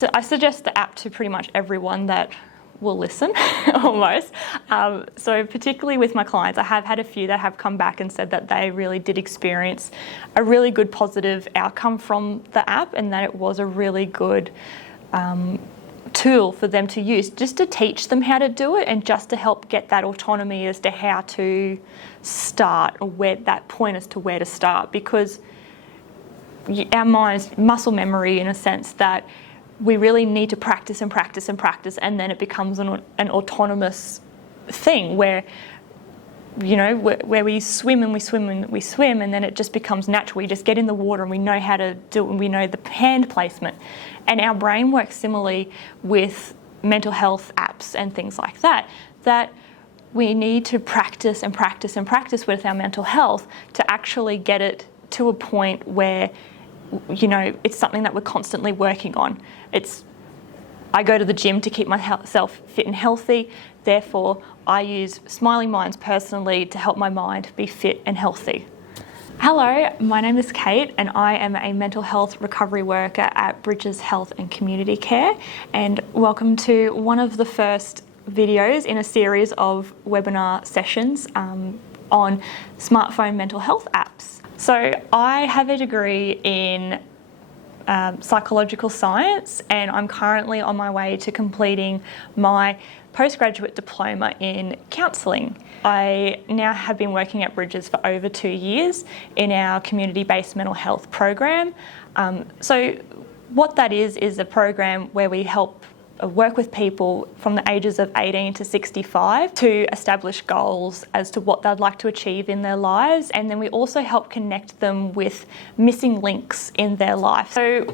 So I suggest the app to pretty much everyone that will listen, almost. So particularly with my clients, I have had a few that have come back and said that they really did experience a really good positive outcome from the app, and that it was a really good tool for them to use just to teach them how to do it and just to help get that autonomy as to how to start, or where that point as to where to start, because our mind's muscle memory, in a sense, that we really need to practice and practice and practice, and then it becomes an autonomous thing where, you know, where we swim and we swim and we swim, and then it just becomes natural. We just get in the water and we know how to do it, and we know the hand placement. And our brain works similarly with mental health apps and things like that, that we need to practice and practice and practice with our mental health to actually get it to a point where, you know, it's something that we're constantly working on. I go to the gym to keep myself fit and healthy, therefore I use Smiling Minds personally to help my mind be fit and healthy. Hello, my name is Kate and I am a mental health recovery worker at Bridges Health and Community Care, and welcome to one of the first videos in a series of webinar sessions on smartphone mental health apps. So I have a degree in psychological science, and I'm currently on my way to completing my postgraduate diploma in counselling. I now have been working at Bridges for over 2 years in our community-based mental health program. So what that is a program where we help work with people from the ages of 18 to 65 to establish goals as to what they'd like to achieve in their lives, and then we also help connect them with missing links in their life. So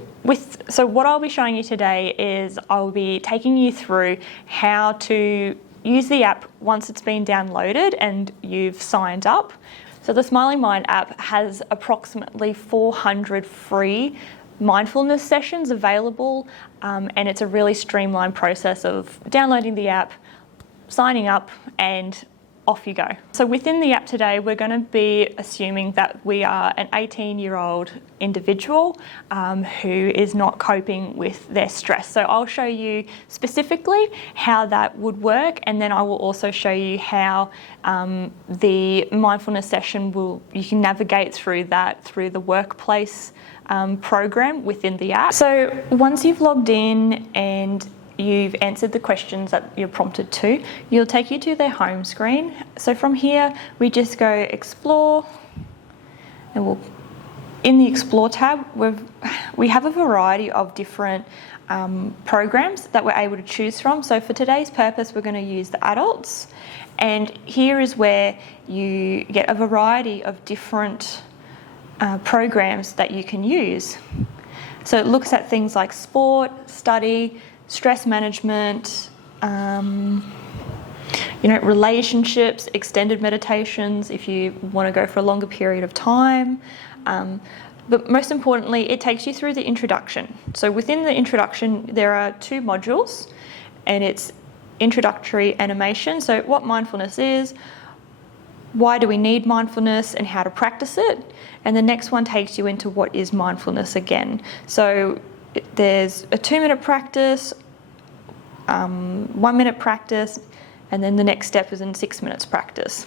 what I'll be showing you today is I'll be taking you through how to use the app once it's been downloaded and you've signed up. So the Smiling Mind app has approximately 400 free mindfulness sessions available, and it's a really streamlined process of downloading the app, signing up, and off you go. So within the app today, we're going to be assuming that we are an 18-year-old individual who is not coping with their stress. So I'll show you specifically how that would work, and then I will also show you how the mindfulness session you can navigate through that through the workplace program within the app. So once you've logged in and you've answered the questions that you're prompted to, you'll take you to their home screen. So from here, we just go explore, and in the explore tab, we have a variety of different programs that we're able to choose from. So for today's purpose, we're going to use the adults, and here is where you get a variety of different programs that you can use. So it looks at things like sport, study, stress management, relationships, extended meditations if you want to go for a longer period of time. But most importantly, it takes you through the introduction. So within the introduction, there are 2 modules, and it's introductory animation. So what mindfulness is, why do we need mindfulness, and how to practice it. And the next one takes you into what is mindfulness again. So there's a 2-minute practice, 1-minute practice, and then the next step is in 6 minutes practice.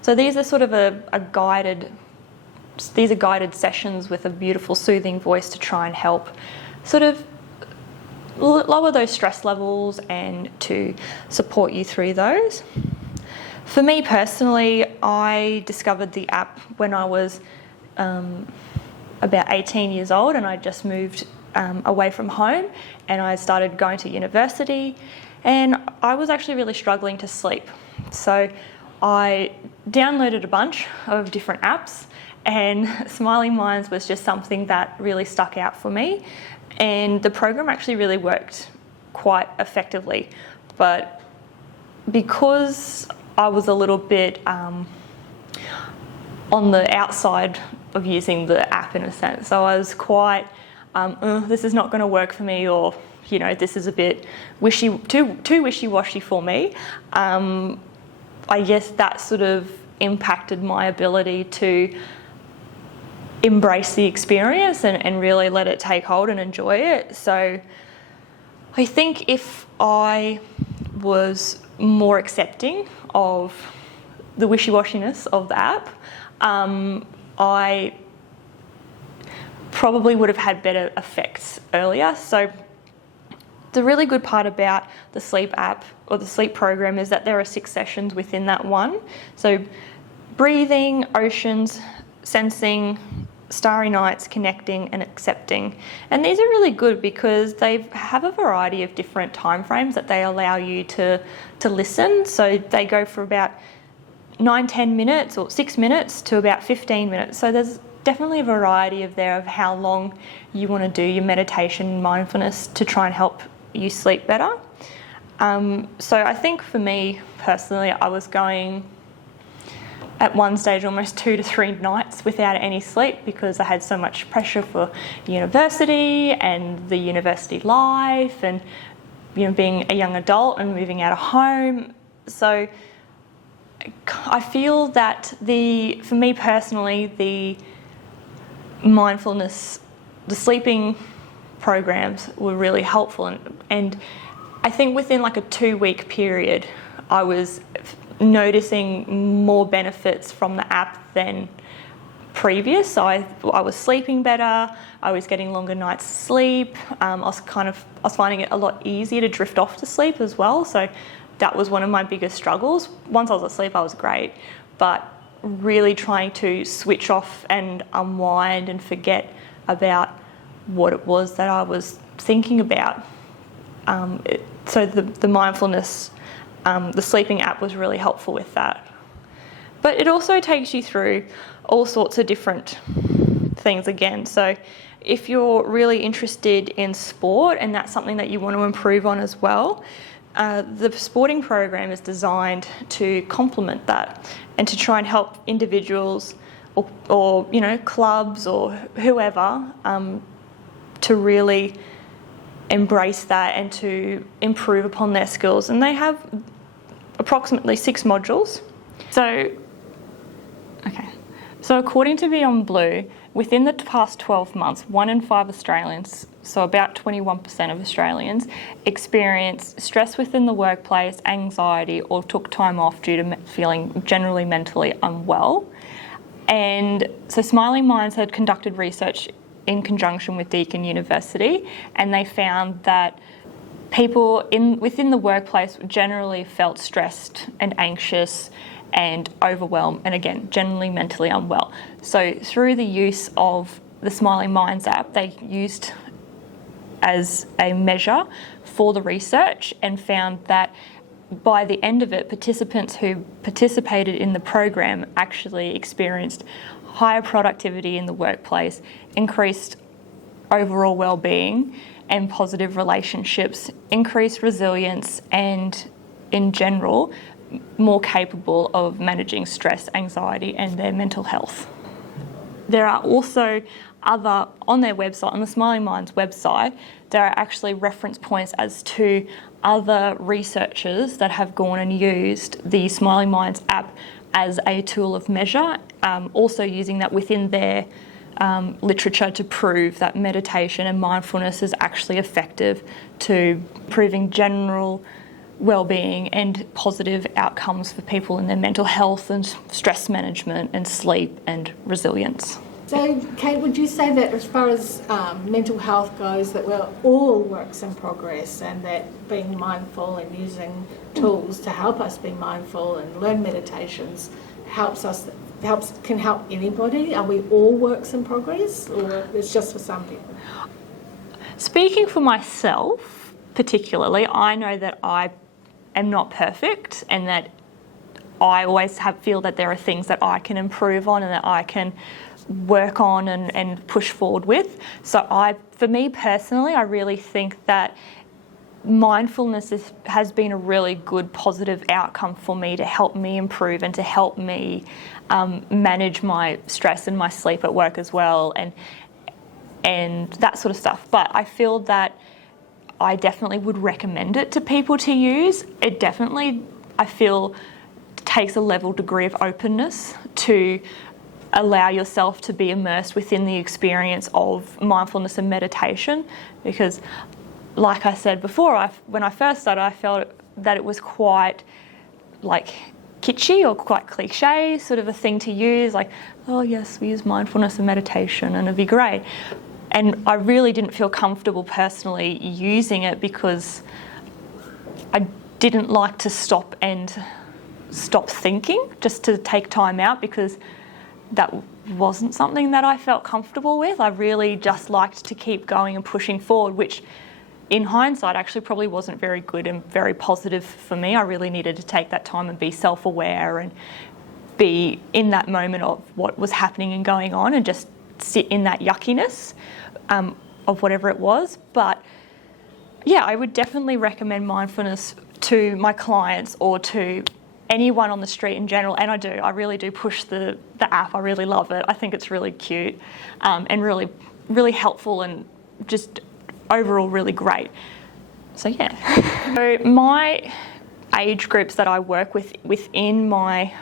So these are sort of guided sessions with a beautiful soothing voice to try and help sort of lower those stress levels and to support you through those. For me personally, I discovered the app when I was about 18 years old, and I just moved away from home, and I started going to university, and I was actually really struggling to sleep. So I downloaded a bunch of different apps, and Smiling Minds was just something that really stuck out for me, and the program actually really worked quite effectively. But because I was a little bit on the outside of using the app, in a sense, so I was quite this is not going to work for me, or this is a bit too wishy-washy for me. I guess that sort of impacted my ability to embrace the experience and really let it take hold and enjoy it. So I think if I was more accepting of the wishy-washiness of the app, I probably would have had better effects earlier. So the really good part about the sleep app or the sleep program is that there are 6 sessions within that one. So breathing, oceans, sensing, starry nights, connecting and accepting. And these are really good because they have a variety of different time frames that they allow you to listen. So they go for about 9-10 minutes or 6 minutes to about 15 minutes. So there's definitely a variety of how long you want to do your meditation and mindfulness to try and help you sleep better. So I think for me personally, I was going at one stage almost 2 to 3 nights without any sleep because I had so much pressure for university and the university life and being a young adult and moving out of home. So I feel that for me personally, the mindfulness, the sleeping programs were really helpful, and I think within like a 2-week period I was noticing more benefits from the app than previous. So I was sleeping better, I was getting longer nights sleep, I was finding it a lot easier to drift off to sleep as well. So that was one of my biggest struggles. Once I was asleep I was great, but really trying to switch off and unwind and forget about what it was that I was thinking about. So the mindfulness, the sleeping app was really helpful with that. But it also takes you through all sorts of different things again. So if you're really interested in sport and that's something that you want to improve on as well, the sporting program is designed to complement that and to try and help individuals or clubs or whoever to really embrace that and to improve upon their skills. And they have approximately 6 modules. So according to Beyond Blue, within the past 12 months, 1 in 5 Australians, so about 21% of Australians, experienced stress within the workplace, anxiety, or took time off due to feeling generally mentally unwell. And so Smiling Minds had conducted research in conjunction with Deakin University, and they found that people within the workplace generally felt stressed and anxious and overwhelmed, and again, generally mentally unwell. So through the use of the Smiling Minds app, they used as a measure for the research and found that by the end of it, participants who participated in the program actually experienced higher productivity in the workplace, increased overall well-being and positive relationships, increased resilience, and in general more capable of managing stress, anxiety and their mental health. There are also on their website, on the Smiling Minds website, there are actually reference points as to other researchers that have gone and used the Smiling Minds app as a tool of measure, also using that within their literature to prove that meditation and mindfulness is actually effective to improving general well-being and positive outcomes for people in their mental health and stress management and sleep and resilience. So, Kate, would you say that as far as mental health goes, that we're all works in progress, and that being mindful and using tools to help us be mindful and learn meditations can help anybody? Are we all works in progress, or it's just for some people? Speaking for myself particularly, I know that I am not perfect and that I always feel that there are things that I can improve on and that I can work on and push forward with. So for me personally, I really think that mindfulness has been a really good positive outcome for me to help me improve and to help me manage my stress and my sleep at work as well and that sort of stuff. But I feel that I definitely would recommend it to people to use. It definitely, I feel, takes a level degree of openness to allow yourself to be immersed within the experience of mindfulness and meditation, because like I said before, when I first started, I felt that it was quite like kitschy or quite cliche, sort of a thing to use, like, oh yes, we use mindfulness and meditation and it'd be great. And I really didn't feel comfortable personally using it because I didn't like to stop thinking, just to take time out, because that wasn't something that I felt comfortable with. I really just liked to keep going and pushing forward, which in hindsight actually probably wasn't very good and very positive for me. I really needed to take that time and be self-aware and be in that moment of what was happening and going on, and just sit in that yuckiness of whatever it was. But yeah, I would definitely recommend mindfulness to my clients or to anyone on the street in general, and I really do push the app. I really love it. I think it's really cute and really, really helpful, and just overall really great. So yeah. So my age groups that I work with within my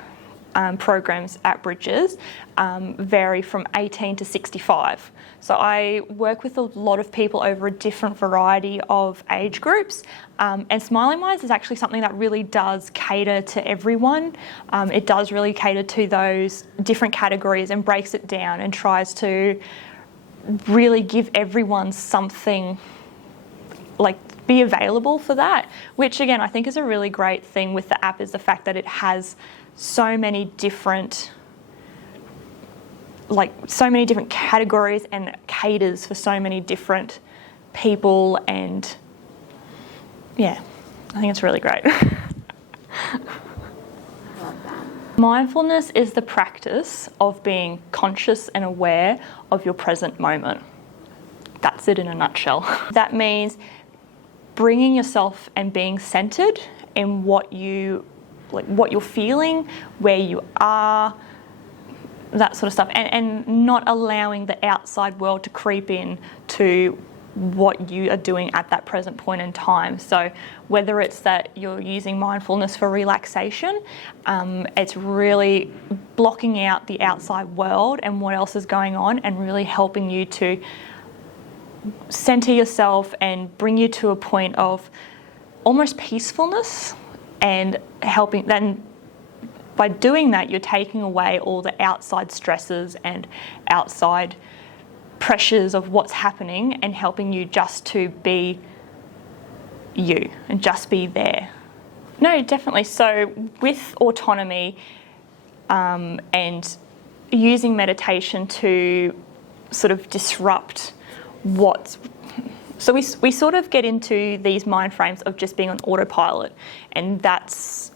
programs at Bridges vary from 18 to 65. So I work with a lot of people over a different variety of age groups, and Smiling Minds is actually something that really does cater to everyone. It does really cater to those different categories and breaks it down and tries to really give everyone something, like be available for that, which again I think is a really great thing with the app, is the fact that it has so many different categories and caters for so many different people, and yeah, I think it's really great. Mindfulness is the practice of being conscious and aware of your present moment. That's it in a nutshell. That means bringing yourself and being centered in what you're feeling, where you are, that sort of stuff, and not allowing the outside world to creep in to what you are doing at that present point in time. So whether it's that you're using mindfulness for relaxation, it's really blocking out the outside world and what else is going on, and really helping you to center yourself and bring you to a point of almost peacefulness, and helping then. By doing that, you're taking away all the outside stresses and outside pressures of what's happening, and helping you just to be you and just be there. No, definitely. So with autonomy and using meditation to sort of disrupt so we sort of get into these mind frames of just being on autopilot, and that's,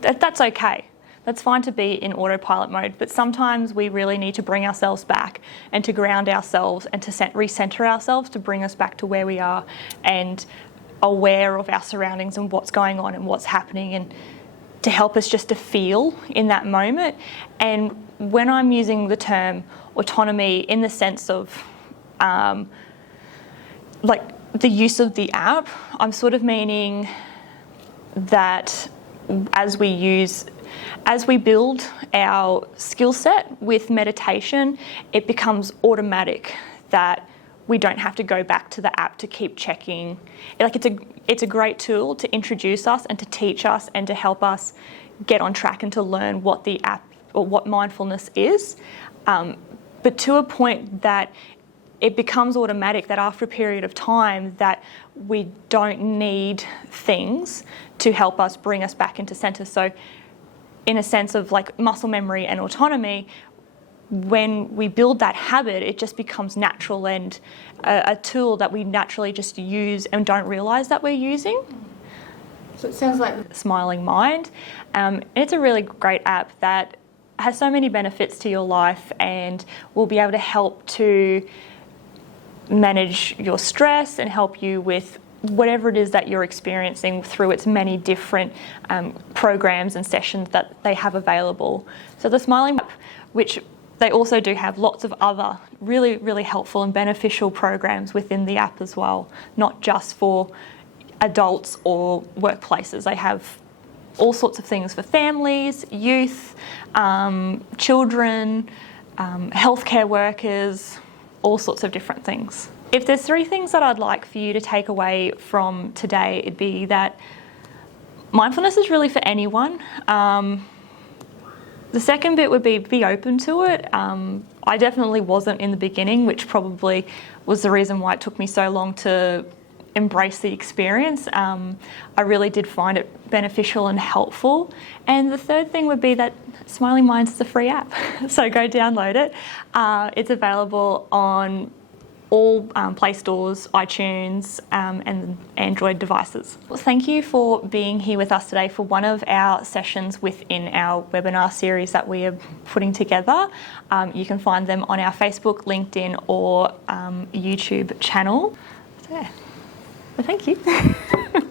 that's okay. That's fine to be in autopilot mode, but sometimes we really need to bring ourselves back and to ground ourselves and to recenter ourselves, to bring us back to where we are and aware of our surroundings and what's going on and what's happening, and to help us just to feel in that moment. And when I'm using the term autonomy in the sense of like the use of the app, I'm sort of meaning that as we build our skill set with meditation, it becomes automatic that we don't have to go back to the app to keep checking. Like it's a great tool to introduce us and to teach us and to help us get on track and to learn what the app or what mindfulness is. But to a point that it becomes automatic, that after a period of time that we don't need things to help us bring us back into centre. So in a sense of like muscle memory and autonomy, when we build that habit, it just becomes natural and a tool that we naturally just use and don't realise that we're using. So it sounds like Smiling Mind. It's a really great app that has so many benefits to your life and will be able to help to manage your stress and help you with whatever it is that you're experiencing through its many different programs and sessions that they have available. So the Smiling app, which they also do have lots of other really, really helpful and beneficial programs within the app as well, not just for adults or workplaces. They have all sorts of things for families, youth, children, healthcare workers, all sorts of different things. If there's three things that I'd like for you to take away from today, it'd be that mindfulness is really for anyone. The second bit would be open to it. I definitely wasn't in the beginning, which probably was the reason why it took me so long to embrace the experience. I really did find it beneficial and helpful. And the third thing would be that Smiling Minds is a free app, so go download it. It's available on all Play Stores, iTunes, and Android devices. Well, thank you for being here with us today for one of our sessions within our webinar series that we are putting together. You can find them on our Facebook, LinkedIn, or YouTube channel. So, yeah. Well, thank you.